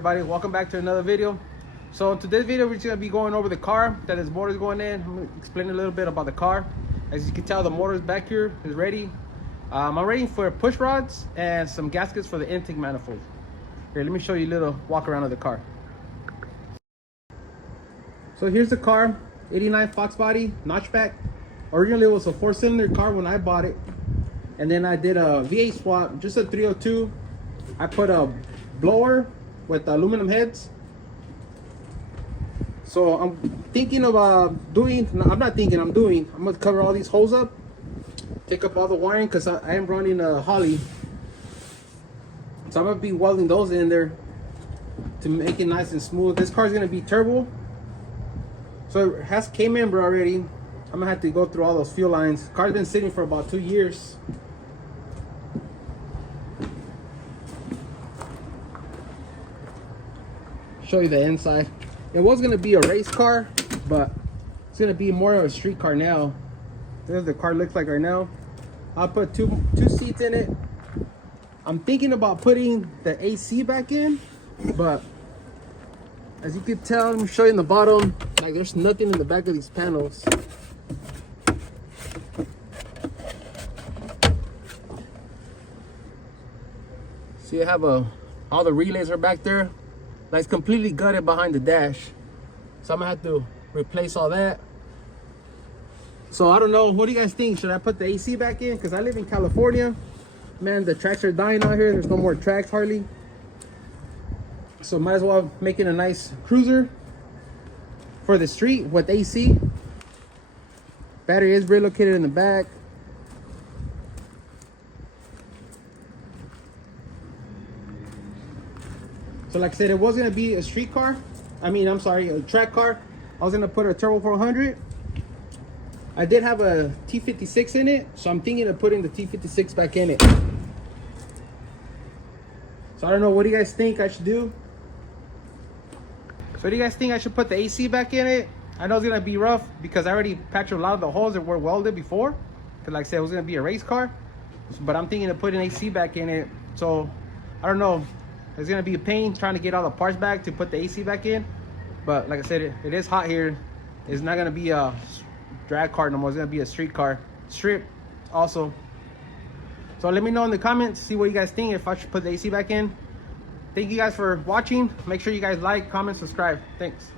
everybody? Welcome back to another video. So in today's video, we're just gonna be going over the car that his motor is going in. I'm gonna explain a little bit about the car. As you can tell, the motor is back here, is ready. I'm ready for push rods and some gaskets for the intake manifold. Here, let me show you a little walk around of the car. So here's the car, 89 Foxbody notchback. Originally it was a 4-cylinder car when I bought it. And then I did a V8 swap, just a 302. I put a blower with aluminum heads. So I'm thinking of I'm gonna cover all these holes up, take up all the wiring, because I am running a Holly. So I'm gonna be welding those in there to make it nice and smooth. This car is gonna be turbo. So it has K-member already. I'm gonna have to go through all those fuel lines. The car's been sitting for about 2 years. Show you the inside. It was gonna be a race car, but it's gonna be more of a street car now. This is what the car looks like right now. I'll put two seats in it. I'm thinking about putting the AC back in, but as you can tell, let me show you in the bottom, like there's nothing in the back of these panels. So you have all the relays are back there. Like it's completely gutted behind the dash. So I'm gonna have to replace all that. So I don't know, what do you guys think? Should I put the AC back in? Because I live in California. Man, the tracks are dying out here. There's no more tracks hardly. So might as well make it a nice cruiser for the street with AC. Battery is relocated in the back. So like I said, it was gonna be a street car. A track car. I was gonna put a turbo 400. I did have a T56 in it, so I'm thinking of putting the T56 back in it. So I don't know, what do you guys think I should do? So do you guys think I should put the AC back in it? I know it's gonna be rough because I already patched a lot of the holes that were welded before. Cause like I said, it was gonna be a race car, but I'm thinking of putting AC back in it. So I don't know. It's gonna be a pain trying to get all the parts back to put the AC back in. But like I said, it is hot here. It's not gonna be a drag car no more. It's gonna be a street car. Strip also. So let me know in the comments, see what you guys think, if I should put the AC back in. Thank you guys for watching. Make sure you guys like, comment, subscribe. Thanks.